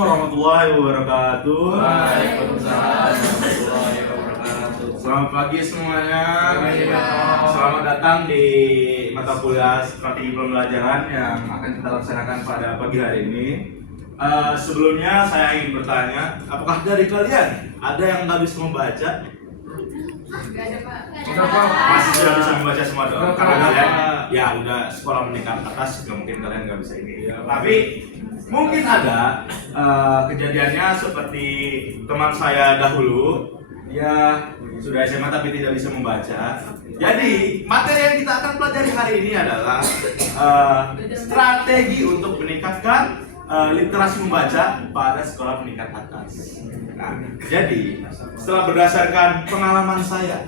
warahmatullahi wabarakatuh. Waalaikumsalam warahmatullahi wabarakatuh. Selamat pagi semuanya. Selamat datang di mata kuliah strategi pembelajaran yang akan kita laksanakan pada pagi hari ini. Sebelumnya saya ingin bertanya, apakah dari kalian ada yang nggak bisa membaca? Gak ada, Pak. Masih sudah bisa membaca semua dong? Karena kalian ya udah sekolah meningkat atas, nggak mungkin kalian nggak bisa ini. Tapi mungkin ada kejadiannya seperti teman saya dahulu, dia sudah SMA tapi tidak bisa membaca. Jadi materi yang kita akan pelajari hari ini adalah strategi untuk meningkatkan literasi membaca pada sekolah meningkat atas. Nah, jadi setelah berdasarkan pengalaman saya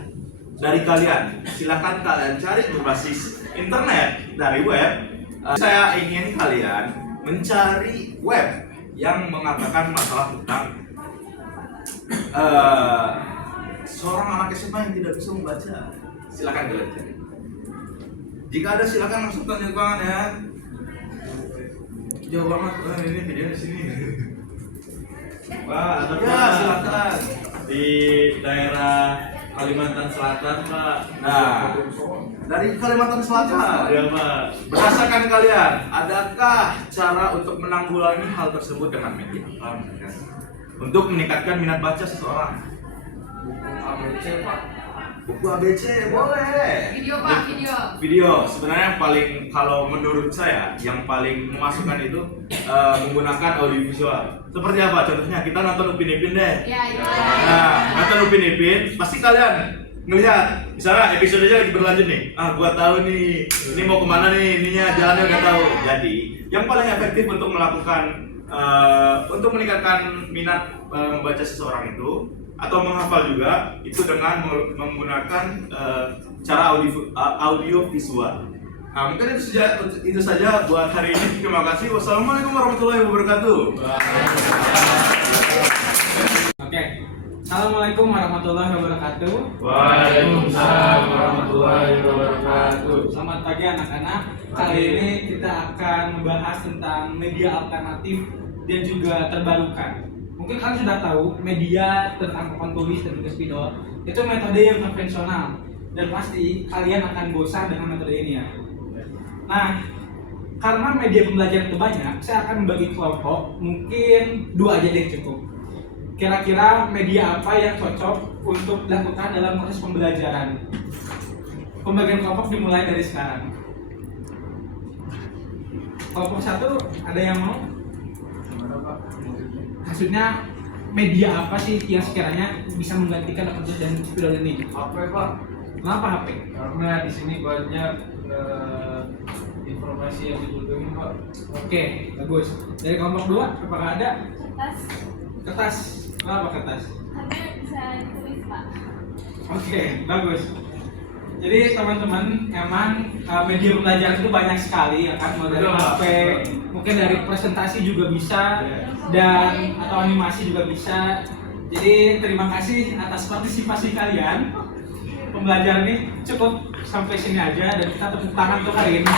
dari kalian, silahkan kalian cari berbasis internet dari web. Saya ingin kalian mencari web yang mengatakan masalah tentang seorang anak SMA yang tidak bisa membaca. Silakan kalian cari. Jika ada silakan langsung tanda tangan ya. Jauh banget, ini video di sini. Pak, ada Ya, silakan. di daerah Kalimantan Selatan, Pak. Nah, dari Kalimantan Selatan. Ya, Pak. Berdasarkan kalian, adakah cara untuk menanggulangi hal tersebut dengan media apa? Untuk meningkatkan minat baca seseorang? ABC, Pak. Buku ABC boleh. Video, Pak, video. Video sebenarnya paling, kalau menurut saya yang paling memasukkan itu menggunakan audiovisual. Seperti apa? Contohnya kita nonton Upin Ipin deh. Ya, ya. Nah, nonton Upin Ipin, pasti kalian ngelihat, misalnya episodenya lagi berlanjut nih. Gua tahu nih, ini mau kemana nih, ininya jalannya udah tahu. Jadi, yang paling efektif untuk melakukan, untuk meningkatkan minat membaca seseorang itu atau menghafal juga itu dengan menggunakan cara audio visual. Nah, mungkin itu saja buat hari ini. Terima kasih. Wassalamualaikum warahmatullahi wabarakatuh. Oke. Assalamualaikum warahmatullahi wabarakatuh. Waalaikumsalam warahmatullahi wabarakatuh. Selamat pagi anak-anak. Kali ini kita akan membahas tentang media alternatif dan juga terbarukan. Mungkin kalian sudah tahu media tentang papan tulis dan juga spidol itu metode yang konvensional dan pasti kalian akan bosan dengan metode ini ya. Nah, karena media pembelajaran itu banyak, saya akan membagi kelompok, mungkin 2 aja deh cukup. Kira-kira media apa yang cocok untuk dilakukan dalam proses pembelajaran? Pembagian kelompok dimulai dari sekarang. Kelompok 1, ada yang mau? Maksudnya media apa sih yang sekiranya bisa menggantikan Apatus dan Spidol ini? HP, Pak. Kenapa HP? Karena di sini banyak informasi yang dibutuhin, Pak. Oke, bagus. Dari kelompok 2, apakah ada? Kertas. Kertas. Kenapa kertas? Karena bisa ditulis, Pak. Oke, bagus. Jadi teman-teman, emang media pembelajaran itu banyak sekali ya kan, mulai dari Betul, Pak. HP, mungkin dari presentasi juga bisa, dan atau animasi juga bisa. Jadi terima kasih atas partisipasi kalian. Pembelajaran ini cukup sampai sini aja dan kita tepuk tangan untuk hari ini.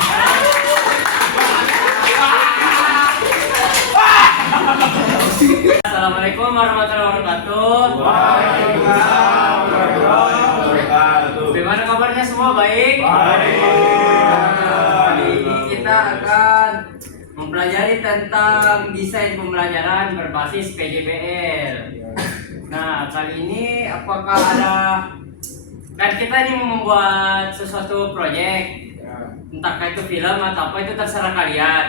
Assalamualaikum warahmatullahi wabarakatuh. Waalaikumsalam warahmatullahi wabarakatuh. Bagaimana kabarnya semua? Baik? Baik. Hari ini kita akan mempelajari tentang desain pembelajaran berbasis PJBL. Nah, kali ini apakah ada, kan kita ini mau membuat sesuatu proyek, entah itu film atau apa, itu terserah kalian.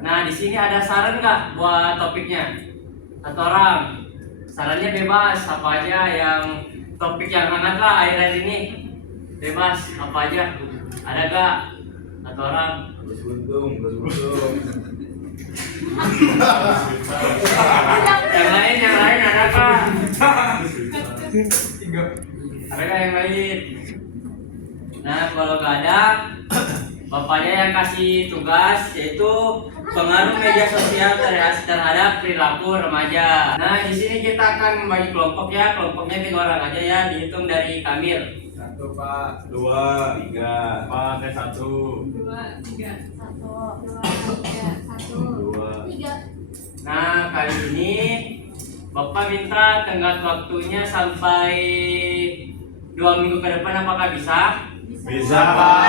Nah, di sini ada saran nggak buat topiknya? Atau orang sarannya bebas, apa aja yang topik yang hangat lah akhir-akhir ini, bebas apa aja, ada nggak? Atau orang Bos buntung. yang lain ada kah? Ada nggak yang lain? Nah, kalau nggak ada, bapaknya yang kasih tugas yaitu pengaruh media sosial terhadap perilaku remaja. Nah, di sini kita akan membagi kelompok ya. Kelompoknya 3 orang aja ya, dihitung dari Kamil. 1, Pak. 2, 3. Pak, ada 1. 2, 3. 1, 2, 3. 1, 3. Nah, kali ini Bapak minta tenggat waktunya sampai 2 minggu ke depan, apakah bisa? Bisa Pak.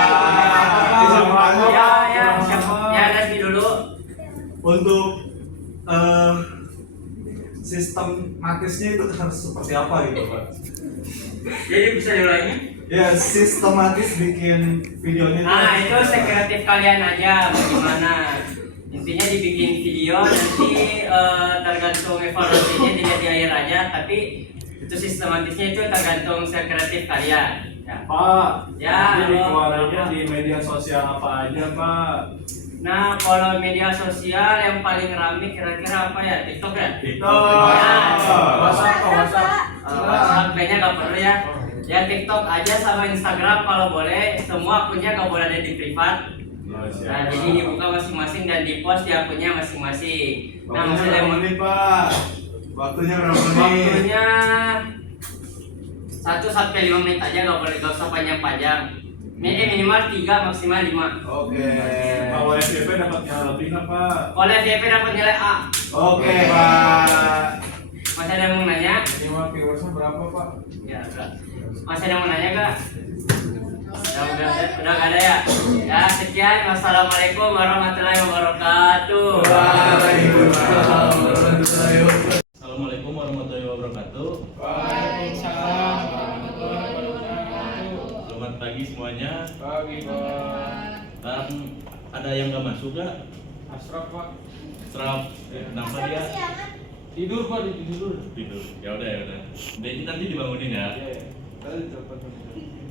Bisa Pak. Ya, Nasbi dulu. Untuk sistematisnya itu harus seperti apa gitu Pak? Jadi bisa diulangi? Ya sistematis bikin videonya Nah, itu sekreatif kalian aja bagaimana. Intinya dibikin video, nanti tergantung evaluasinya tidak di akhir aja, tapi itu sistematisnya itu tergantung sekreatif kalian. Ya. Pak, Ya, jadi halo. keluarnya di media sosial apa aja Pak? Nah, kalau media sosial yang paling rame kira-kira apa ya? TikTok ya? WhatsApp. WhatsApp kayaknya nggak perlu ya. Ya TikTok aja sama Instagram kalau boleh. Semua akunnya nggak boleh ada di privat. Nah, jadi dibuka masing-masing dan di post di akunnya masing-masing. Nah, Waktunya masalah berapa menit Pak? Waktunya berapa menit? waktunya 1 sampai 5 menit aja, nggak boleh, nggak usah panjang-panjang. Minimal 3, maksimal 5. Oke. Kalau FYP dapatnya lebih nggak Pak? Kalau FYP dapat nilai A. Oke Pak. Masih ada yang mau nanya? Minimal viewersnya berapa Pak? Ya, udah. Masih ada yang mau nanya gak? Udah gak ada ya? Ya, sekian. Wassalamualaikum warahmatullahi wabarakatuh. Waalaikumsalam warahmatullahi wabarakatuh. Assalamualaikum warahmatullahi wabarakatuh. Waalaikumsalam warahmatullahi wabarakatuh. Selamat pagi semuanya. Pagi Pak. Dan ada yang gak masuk gak? Asraf Pak. Serap. Kenapa dia? Tidur Pak, tidur. Tidur. Ya udah ya udah. Jadi nanti dibangunin ya. Tadi telepon.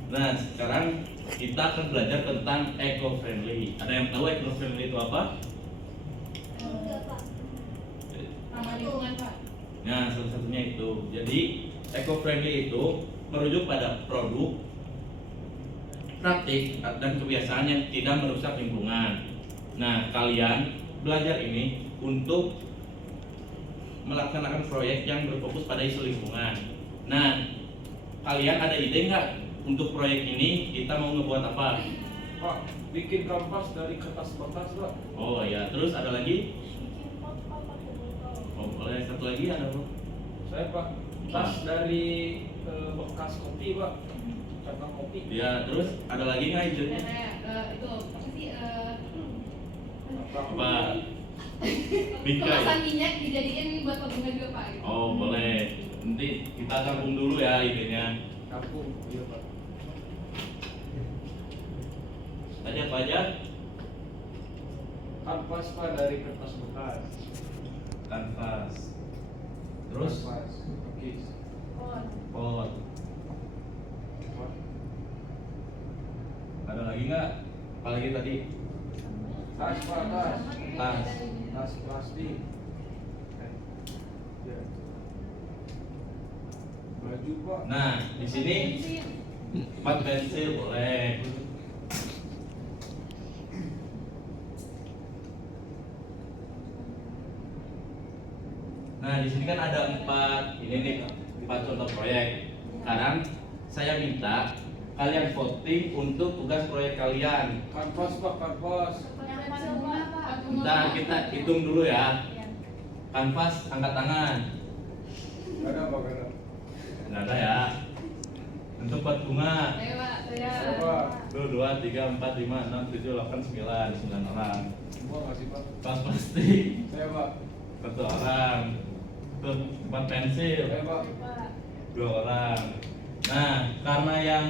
Nah sekarang kita akan belajar tentang eco friendly. Ada yang tahu eco friendly itu apa? Ramah lingkungan Pak. Nah salah satunya itu. Jadi eco friendly itu merujuk pada produk, praktik dan kebiasaan yang tidak merusak lingkungan. Nah kalian belajar ini untuk melaksanakan proyek yang berfokus pada isu lingkungan. Nah, kalian ada ide nggak untuk proyek ini kita mau ngebuat apa? Pak, bikin kampas dari kertas bekas Pak. Oh ya, terus ada lagi? Oh boleh, satu lagi ada apa? Saya Pak, tas dari bekas kopi Pak. Cabang kopi. Ya, terus ada lagi nggak idenya? Itu apa sih? Apa? Bingkai. Kemasan minyak dijadiin buat tabungan juga Pak. Gitu. Oh boleh. Nanti kita gabung dulu ya idenya. Kampung. Iya Pak. Tadi apa aja? Kanvas Pak dari kertas bekas. Kanvas. Terus Kanvas, lukis. pot. Ada lagi nggak? Apalagi tadi? Tas Pak, tas. Tas. Tas plastik. Ya. Baju Pak. Nah, di sini 4 pensil boleh. Nah, di sini kan ada 4 ini nih, 4 contoh proyek. Sekarang saya minta kalian voting untuk tugas proyek kalian. Kanvas Pak, kanvas. Nah, kita hitung dulu ya. Kanvas angkat tangan. Gak ada Pak, gak ada. Nggak ada ya. Untuk pot bunga. Ayo Pak, saya. Pak. 1, 2, 3, 4, 5, 6, 7, 8, 9 orang. Semua ngasih Pak. Tas plastik Saya Pak. 1 orang. Untuk 4 pensil Saya Pak. 2 orang. Nah, karena yang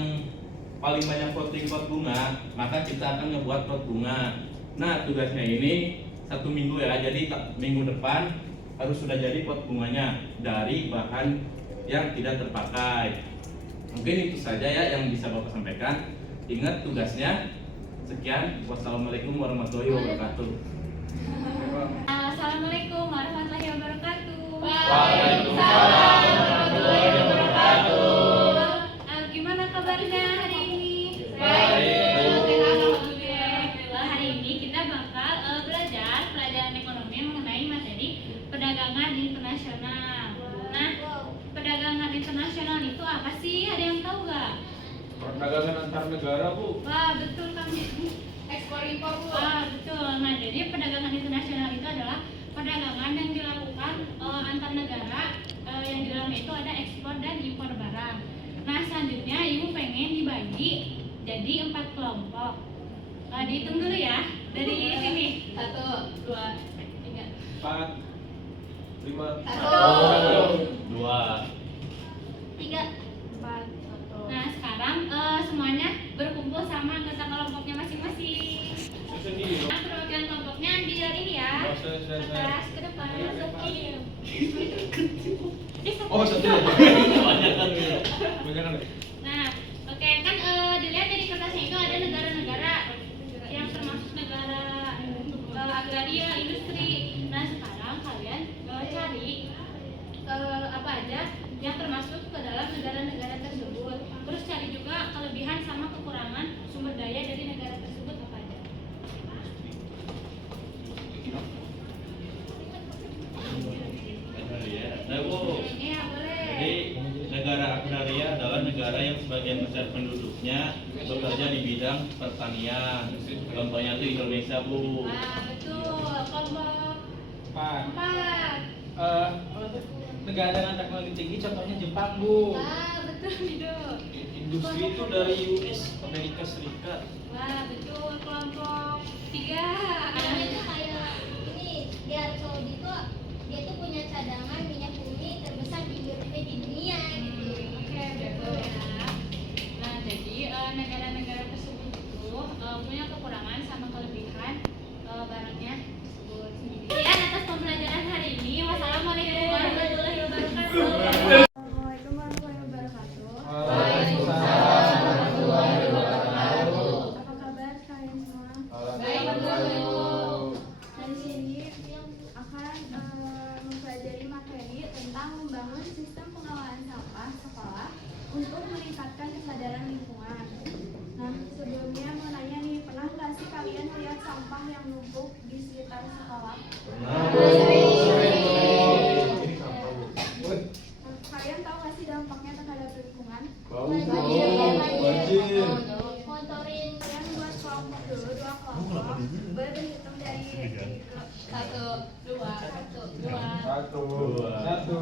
paling banyak voting pot bunga, maka kita akan ngebuat pot bunga. Nah, tugasnya ini 1 minggu ya. Jadi minggu depan harus sudah jadi pot bunganya dari bahan yang tidak terpakai. Mungkin itu saja ya yang bisa Bapak sampaikan. Ingat tugasnya. Sekian. Wassalamualaikum warahmatullahi wabarakatuh. Saya Pak. Assalamualaikum warahmatullahi wabarakatuh. Waalaikumsalam warahmatullahi wabarakatuh. Gimana kabarnya hari ini? Baik. Sehat, alhamdulillah. Hari ini kita bakal belajar pelajaran ekonomi mengenai materi perdagangan internasional. Nah, perdagangan internasional itu apa sih? Ada yang tahu nggak? Perdagangan antar negara Bu. Wah, betul kan? Ekspor impor Bu. Wah, betul. Nah, jadi perdagangan internasional itu adalah perdagangan yang jadi 4 kelompok. Dihitung dulu ya dari sini. 1, 2, 3, 4, 5, 2. 3, 4. Nah sekarang semuanya berkumpul sama anggota kelompoknya masing-masing. sendiri. Nah, perwakilan kelompoknya ambil ini ya. Atas ke depan. Oh, satu aja. Banyak kan. Nah, oke kan dilihat dari kertasnya itu ada negara-negara yang termasuk negara agraria, industri. Nah sekarang kalian cari apa aja yang termasuk ke dalam negara-negara tersebut. Terus cari juga kelebihan sama kekurangan sumber daya dari negara tersebut apa aja. Agraria. Nah, Bu. Iya boleh. Jadi negara agraria adalah negara yang sebagian besar penduduknya bekerja di bidang pertanian. Contohnya itu Indonesia, Bu. Wah betul. Kelompok 4. Negara dengan teknologi tinggi contohnya Jepang, Bu. Wah betul itu. Industri itu dari US, Amerika Serikat. Wah betul. Kelompok 3. Namanya tuh kayak ini di Arab Saudi tuh dia tuh punya cadangan minyak bumi terbesar di dunia gitu. Oke betul ya. Nah jadi negara-negara tersebut itu punya kekurangan sama kelebihan barangnya tersebut sendiri. Sekian atas pembelajaran hari ini. Wassalamualaikum warahmatullahi wabarakatuh. Assalamualaikum warahmatullahi wabarakatuh. Apa kabar kalian semua? Dari sini akan mempelajari materi tentang membangun sistem pengelolaan sampah sekolah untuk meningkatkan kesadaran lingkungan. Nah, sebelumnya mau nanya nih, pernah nggak sih kalian lihat sampah yang numpuk di sekitar sekolah? Kalian tahu nggak sih dampaknya terhadap lingkungan? Wajib. Monitoring kalian buat kelompok dulu, 2 kelompok. Boleh berhitung dari 1, 2, 1, 2. Satu. 1.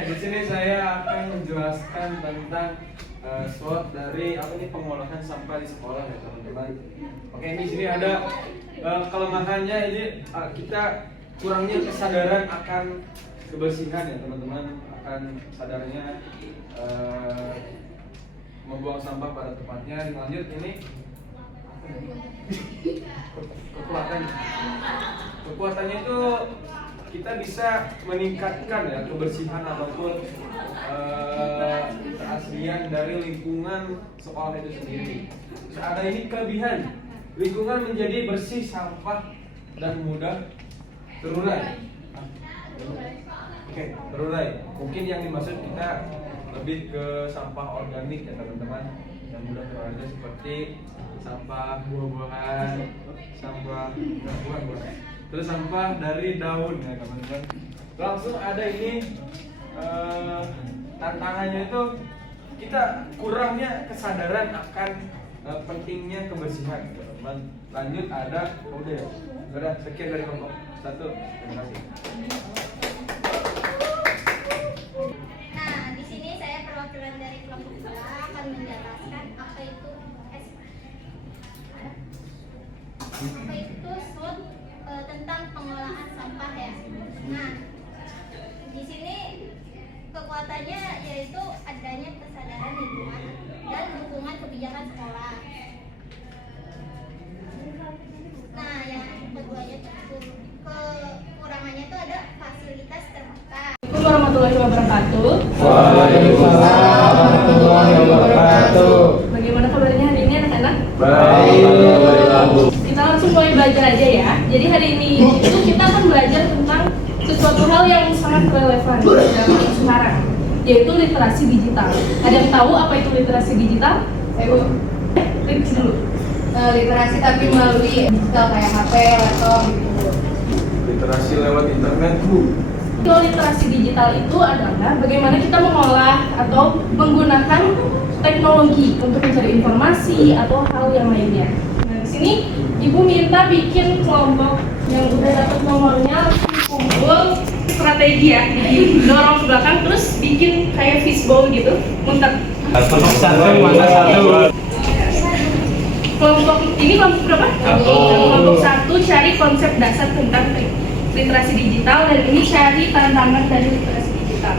Di sini saya akan menjelaskan tentang SWOT dari apa nih pengolahan sampah di sekolah ya teman-teman. Oke, di sini ada kelemahannya, jadi kita kurangnya kesadaran akan kebersihan ya teman-teman, akan sadarnya membuang sampah pada tempatnya. Lanjut ini kekuatannya itu kita bisa meningkatkan ya kebersihan ataupun keaslian dari lingkungan sekolah itu sendiri. Terus ada ini kelebihan, lingkungan menjadi bersih, sampah dan mudah terurai. Oke, terurai. Mungkin yang dimaksud kita lebih ke sampah organik ya teman-teman, yang mudah terurai seperti sampah buah-buahan, sampah buah-buahan, terus sampah dari daun ya teman-teman. Langsung ada ini tantangannya itu kita kurangnya kesadaran akan pentingnya kebersihan teman-teman. Lanjut ada udah sekian dari kelompok 1. Terima kasih. Nah, di sini saya perwakilan dari kelompok 2 akan menjelaskan apa itu SWOT tentang pengolahan sampah ya. Nah, di sini kekuatannya yaitu adanya kesadaran lingkungan dan dukungan kebijakan sekolah. Nah, yang keduanya kekurangannya itu ada fasilitas terbuka. Assalamualaikum warahmatullahi wabarakatuh. Waalaikumsalam warahmatullahi wabarakatuh. Bagaimana kabarnya hari ini anak-anak? Baik. Kita langsung mulai belajar aja ya. Jadi hari ini itu kita akan belajar tentang sesuatu hal yang sangat relevan dalam sekarang, yaitu literasi digital. Ada yang tahu apa itu literasi digital? Ayo, Rifki dulu. Literasi tapi melalui digital kayak HP, laptop gitu. Literasi lewat internet, Bu. Literasi digital itu adalah bagaimana kita mengolah atau menggunakan teknologi untuk mencari informasi atau hal yang lainnya. Nah, di sini Ibu minta bikin kelompok yang udah dapat nomornya kumpul strategi ya, jadi dorong ke belakang terus bikin kayak fishbowl gitu, muter. Kelompok ini kelompok berapa? Kelompok 1 cari konsep dasar tentang literasi digital, dan ini cari tantangan dari literasi digital.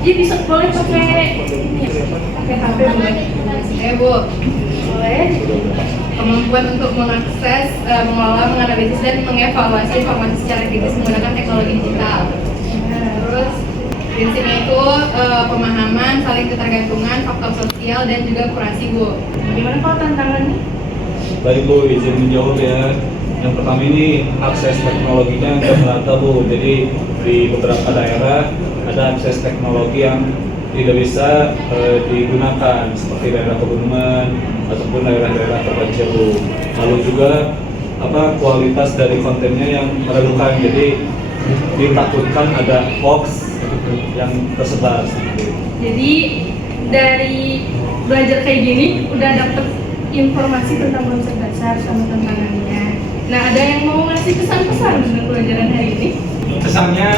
Jadi bisa boleh pakai ini ya, pakai HP boleh. Bu, Boleh. kemampuan untuk mengakses, mengelola, menganalisis dan mengevaluasi informasi secara kritis menggunakan teknologi digital. Terus prinsipnya itu pemahaman, saling ketergantungan, faktor sosial dan juga kurasi, Bu. Gimana kalau tantangannya? Baik Bu, izin menjawab ya. Yang pertama ini akses teknologinya nggak merata Bu. Jadi di beberapa daerah ada akses teknologi yang tidak bisa digunakan seperti daerah pegunungan ataupun daerah-daerah terpencil Bu. Lalu juga kualitas dari kontennya yang meragukan. Jadi ditakutkan ada hoax yang tersebar. Jadi dari belajar kayak gini udah dapet informasi tentang konsep dasar sama tantangannya. Nah, ada yang mau ngasih pesan-pesan dengan pelajaran hari ini? Kesannya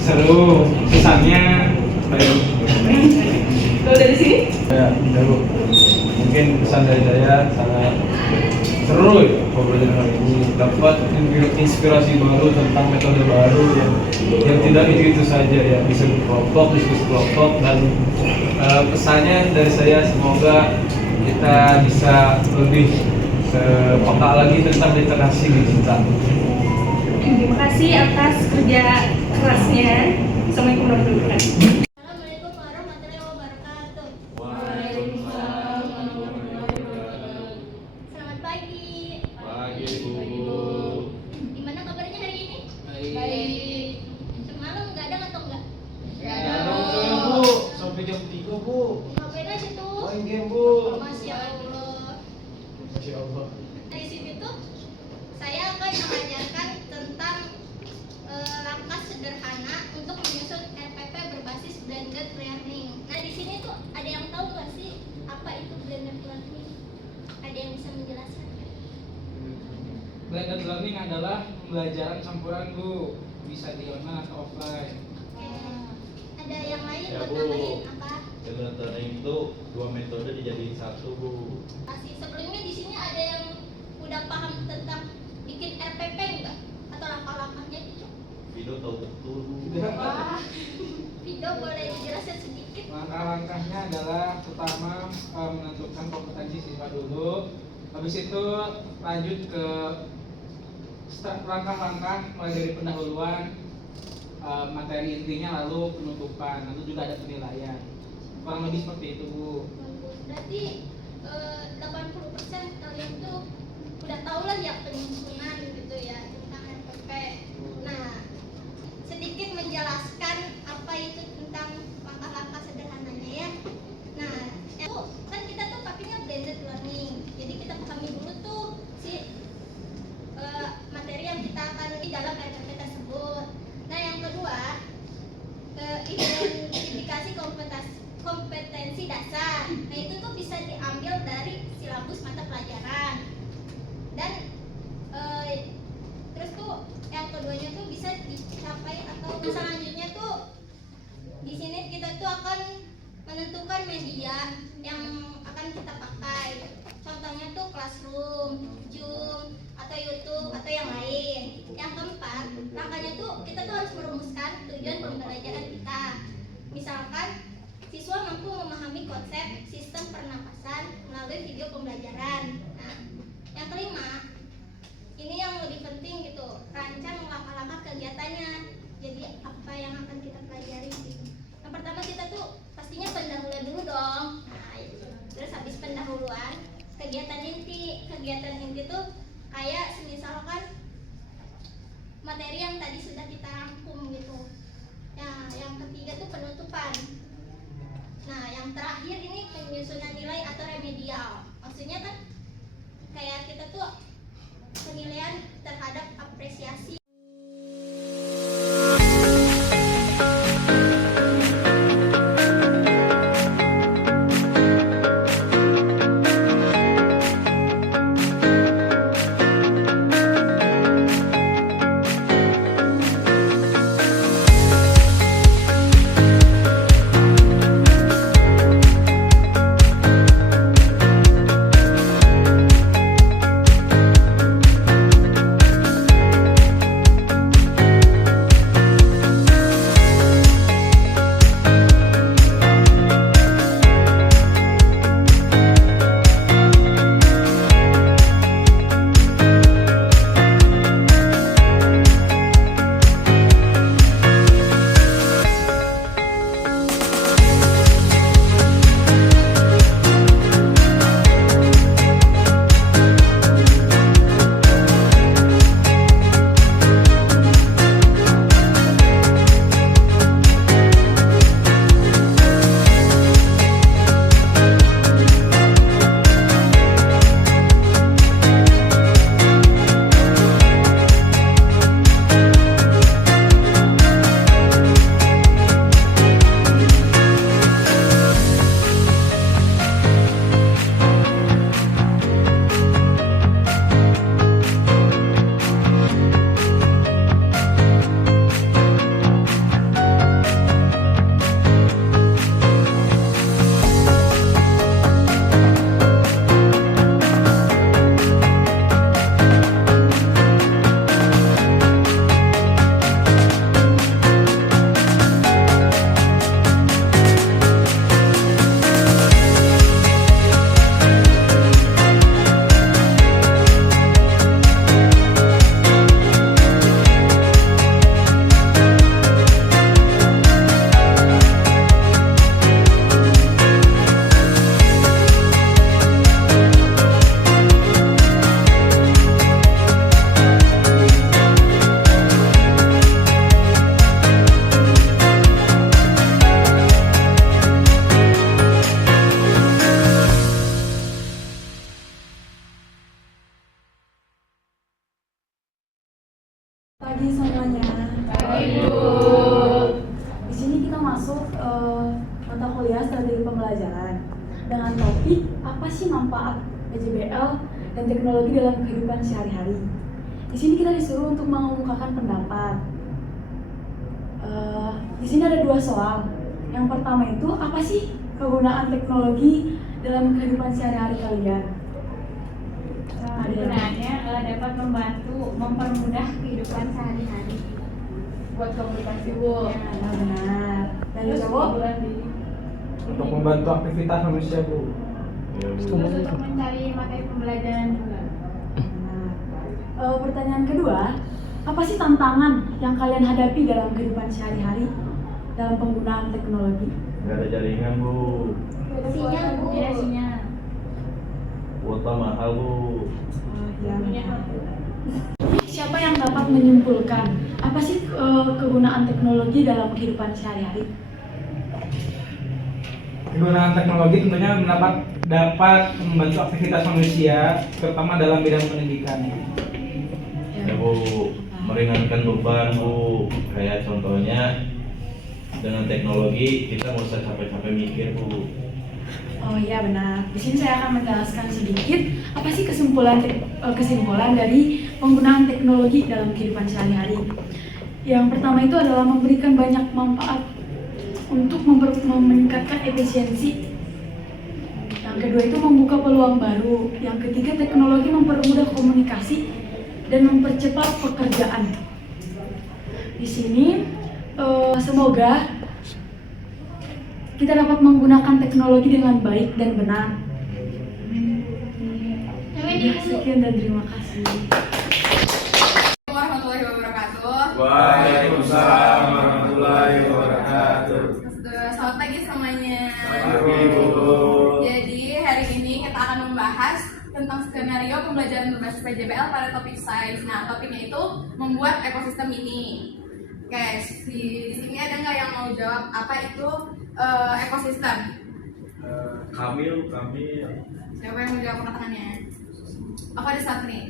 seru, kesannya Kalau dari sini? Ya, Bu. Mungkin pesan dari saya sangat seru ya pembelajaran hari ini, dapat inspirasi baru tentang metode baru yang tidak itu saja ya, bisa kelompok, diskusi kelompok, dan pesannya dari saya semoga kita bisa lebih peka lagi tentang literasi digital. Terima kasih atas kerja kerasnya. Assalamualaikum warahmatullahi wabarakatuh. Assalamualaikum warahmatullahi wabarakatuh. Waalaikumsalam warahmatullahi wabarakatuh. Selamat pagi. Pagi Bu. Gimana kabarnya hari ini? Baik. Semalam gadang atau enggak? Bu, sampai jam 3 Bu. Ngapain aja tuh? Main game Bu. Masya Allah. Masya Allah. Di sini tuh saya akan mengajarkan tentang langkah sederhana untuk menyusun RPP berbasis blended learning. Nah, di sini tuh ada yang tahu nggak sih apa itu blended learning? Ada yang bisa menjelaskan? blended learning adalah pembelajaran campuran Bu, bisa di online atau offline. Ada yang lain Ya, buat Bu. nambahin apa? Blended learning itu 2 metode dijadiin satu Bu. Masih sebelumnya di sini ada yang udah paham tentang bikin RPP enggak? Atau langkah-langkahnya itu? Video tahu betul Bu. Wah, video boleh dijelaskan sedikit? Langkah-langkahnya adalah pertama menentukan kompetensi siswa dulu, habis itu lanjut ke langkah-langkah mulai dari pendahuluan, materi intinya, lalu penutupan, lalu juga ada penilaian. Kurang lebih seperti itu Bu. Berarti 80% kalian tuh udah tau lah ya penyusunan gitu ya tentang RPP. Nah, sedikit menjelaskan apa itu tentang langkah-langkah sederhananya ya. Nah, itu kan kita tuh pakainya blended learning. Jadi kita pahami dulu tuh si materi yang kita akan di dalam RPP tersebut. Nah, yang kedua, identifikasi kompetensi dasar. Nah, itu tuh bisa diambil dari silabus mata pelajaran. Dan terus tuh yang keduanya tuh bisa dicapai atau selanjutnya tuh di sini kita tuh akan menentukan media yang akan kita pakai. Contohnya tuh Classroom, Zoom, atau YouTube atau yang lain. Yang keempat, langkahnya tuh kita tuh harus merumuskan tujuan pembelajaran kita. Misalkan siswa mampu memahami konsep sistem pernapasan melalui video pembelajaran. Nah, yang kelima, ini yang lebih penting gitu, rancang langkah-langkah kegiatannya. Jadi apa yang akan kita pelajari gitu. Yang pertama kita tuh pastinya pendahuluan dulu dong. Nah, itu. Terus habis pendahuluan, kegiatan inti. Kegiatan inti tuh kayak misalkan materi yang tadi sudah kita rangkum gitu. Nah, yang ketiga tuh penutupan. Nah, yang terakhir ini penyusunan nilai atau remedial. Maksudnya kan kayak kita tuh penilaian terhadap apresiasi. mata kuliah strategi pembelajaran dengan topik apa sih manfaat PJBL dan teknologi dalam kehidupan sehari-hari. Di sini kita disuruh untuk mengemukakan pendapat. Di sini ada 2 soal. Yang pertama itu apa sih kegunaan teknologi dalam kehidupan sehari-hari kalian? Kegunaannya dapat membantu mempermudah kehidupan sehari-hari. Buat komunikasi, Bu. Ya, benar. Dan Terus cowok? hiburan diri. Untuk membantu aktivitas manusia, Bu. Terus untuk mencari materi pembelajaran juga. Pertanyaan kedua, apa sih tantangan yang kalian hadapi dalam kehidupan sehari-hari dalam penggunaan teknologi? Nggak ada jaringan, Bu. Sinyal, Bu. Ya, sinyal. Kuota mahal, Bu. Siapa yang dapat menyimpulkan apa sih kegunaan teknologi dalam kehidupan sehari-hari? Kegunaan teknologi tentunya dapat membantu aktivitas manusia, terutama dalam bidang pendidikan. Ya, Bu, meringankan beban, Bu. Kayak contohnya dengan teknologi kita nggak usah capek-capek mikir, Bu. Oh iya benar. Di sini saya akan menjelaskan sedikit apa sih kesimpulan dari penggunaan teknologi dalam kehidupan sehari-hari. Yang pertama itu adalah memberikan banyak manfaat untuk meningkatkan efisiensi. Yang kedua itu membuka peluang baru. Yang ketiga teknologi mempermudah komunikasi dan mempercepat pekerjaan. Di sini semoga kita dapat menggunakan teknologi dengan baik dan benar. Sekian dan terima kasih. Warahmatullahi wabarakatuh. Waalaikumsalam warahmatullahi wabarakatuh. Selamat pagi semuanya. Pagi, Bu. Jadi hari ini kita akan membahas tentang skenario pembelajaran berbasis PJBL pada topik sains. Nah, topiknya itu membuat ekosistem ini. Oke, di sini ada nggak yang mau jawab apa itu ekosistem? Kamil. Siapa yang mau jawab angkat tangannya? Apa ada Satri?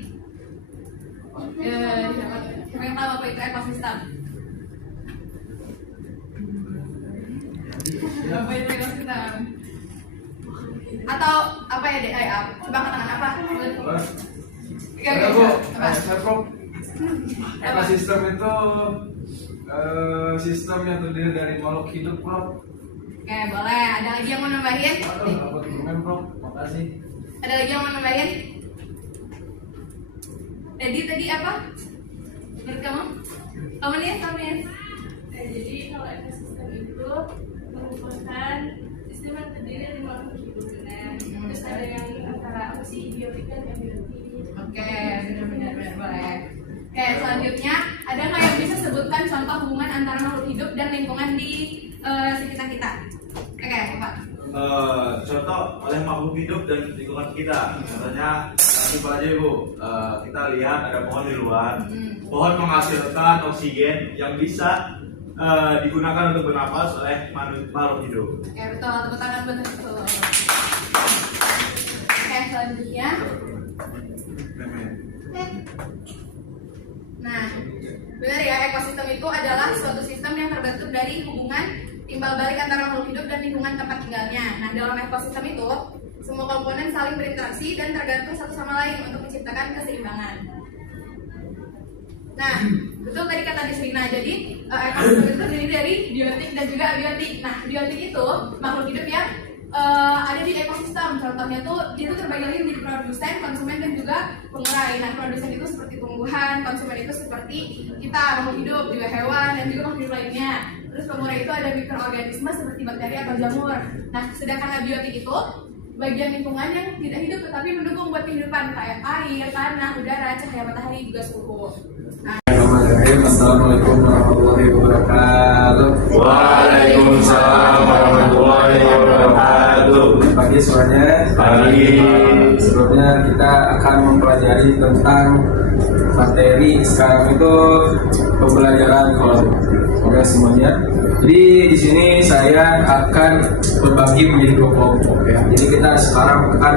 Siapa yang tahu apa itu ekosistem? Apa itu ekosistem? Atau apa ya deh? Coba angkat tangan apa? Ada, Bu. Saya, Prof. Ekosistem itu sistem yang terdiri dari makhluk hidup, Prof. Oke, boleh. Ada lagi yang mau nambahin? Aduh, dapat dokumen, Prof. Makasih. Ada lagi yang mau nambahin? Tadi apa? Menurut kamu? Kamu nih? Jadi kalau ekosistem itu merupakan sistem yang terdiri dari makhluk hidup, benar. Terus ada yang antara biotik dan abiotik. Oke, benar-benar boleh. Oke, selanjutnya ada nggak yang bisa sebutkan contoh hubungan antara makhluk hidup dan lingkungan di sekitar kita? Oke, Pak. Contoh oleh makhluk hidup dan lingkungan kita. Contohnya simpel aja, Bu. Kita lihat ada pohon di luar. Pohon menghasilkan oksigen yang bisa digunakan untuk bernapas oleh makhluk hidup. Oke, betul. Tepuk tangan betul. Oke, selanjutnya. Nah, benar ya, ekosistem itu adalah suatu sistem yang terbentuk dari hubungan timbal balik antara makhluk hidup dan lingkungan tempat tinggalnya. Nah, dalam ekosistem itu, semua komponen saling berinteraksi dan tergantung satu sama lain untuk menciptakan keseimbangan. Nah, betul tadi kata Desrina. Jadi, ekosistem itu terdiri dari biotik dan juga abiotik. Nah, biotik itu makhluk hidup yang ada di ekosistem. Contohnya tuh dia tuh terbagi lagi menjadi produsen, konsumen dan juga pengurai. Nah, produsen itu seperti tumbuhan, konsumen itu seperti kita makhluk hidup, juga hewan dan juga makhluk hidup lainnya. Terus pengurai itu ada mikroorganisme seperti bakteri atau jamur. Nah, sedangkan abiotik itu bagian lingkungan yang tidak hidup tetapi mendukung buat kehidupan kayak air, tanah, udara, cahaya matahari juga suhu. Assalamualaikum warahmatullahi wabarakatuh. Waalaikumsalam warahmatullahi wabarakatuh. Pagi semuanya. Pagi. Sebelumnya kita akan mempelajari tentang materi sekarang itu pembelajaran Oke semuanya. Jadi di sini saya akan berbagi menjadi 2 kelompok ya. Jadi kita sekarang akan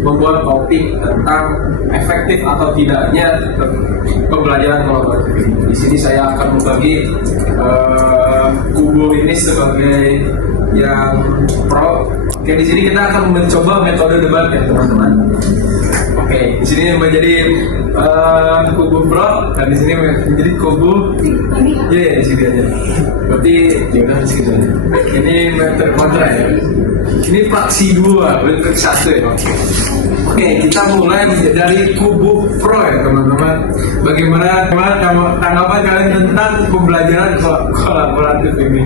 membuat topik tentang efektif atau tidaknya pembelajaran kolaboratif. Di sini saya akan membagi kubu ini sebagai yang pro. Oke, di sini kita akan mencoba metode debat ya teman-teman. Oke, di sini menjadi kubu pro dan di sini menjadi kubu di sini aja. Berarti ya udah segitu aja. Ini metode kontra ya. Ini fraksi 2, bentuk 1 ya. Oke, kita mulai dari kubu pro ya teman-teman. Bagaimana tanggapan kalian tentang pembelajaran kolaboratif ini?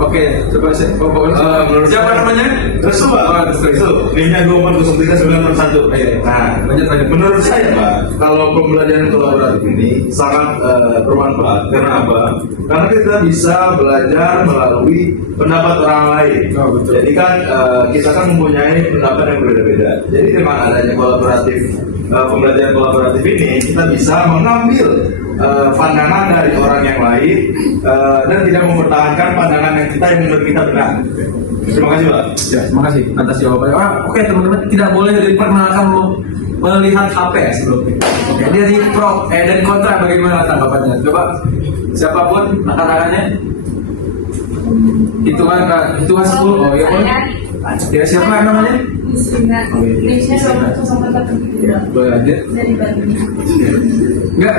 Oke, coba siapa namanya? Resu Pak. Linknya 240391. Nah, lanjut. menurut saya Pak, kalau pembelajaran kolaboratif ini sangat bermanfaat. Karena apa? Karena kita bisa belajar melalui pendapat orang lain. Oh, betul. Jadi kan kita kan mempunyai pendapat yang berbeda-beda. Jadi dengan adanya pembelajaran kolaboratif ini, kita bisa mengambil pandangan dari orang yang lain dan tidak mempertahankan pandangan yang menurut kita benar. Terima kasih Pak. Ya, terima kasih atas jawabannya. Oke teman-teman, tidak boleh diperkenalkan melihat HP ya sebelumnya. Oke, dari pro dan kontra bagaimana tanggapannya? Coba siapapun angkat tangannya. Hitungan 10. Oh iya pun. Ya siapa namanya? Indonesia 2041. Ya, boleh aja. Dari Bandung. Enggak.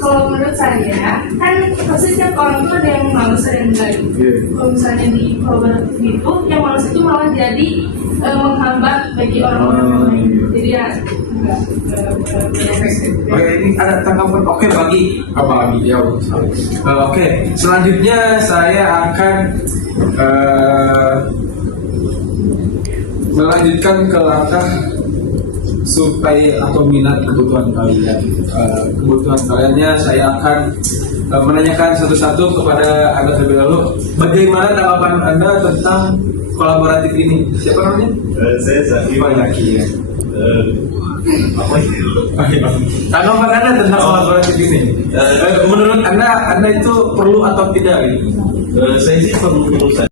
Kalau menurut saya, kan pasti setiap orang itu ada yang malas, ada yang enggak. Kalau misalnya di kolaboratif itu, yang malas itu malah jadi menghambat bagi orang-orang yang lain. Jadi ya enggak efektif. Oke, ini ada tanggapan. Oke, bagi ya. Oke, selanjutnya saya akan melanjutkan ke langkah survei atau minat kebutuhan kalian. Kebutuhan kaliannya saya akan menanyakan satu-satu kepada Anda terlebih dahulu. Bagaimana tanggapan Anda tentang kolaboratif ini? Siapa namanya? Saya Zaki ya. Tanggapan Anda tentang kolaboratif ini? Menurut Anda itu perlu atau tidak? Saya sih perlu saja.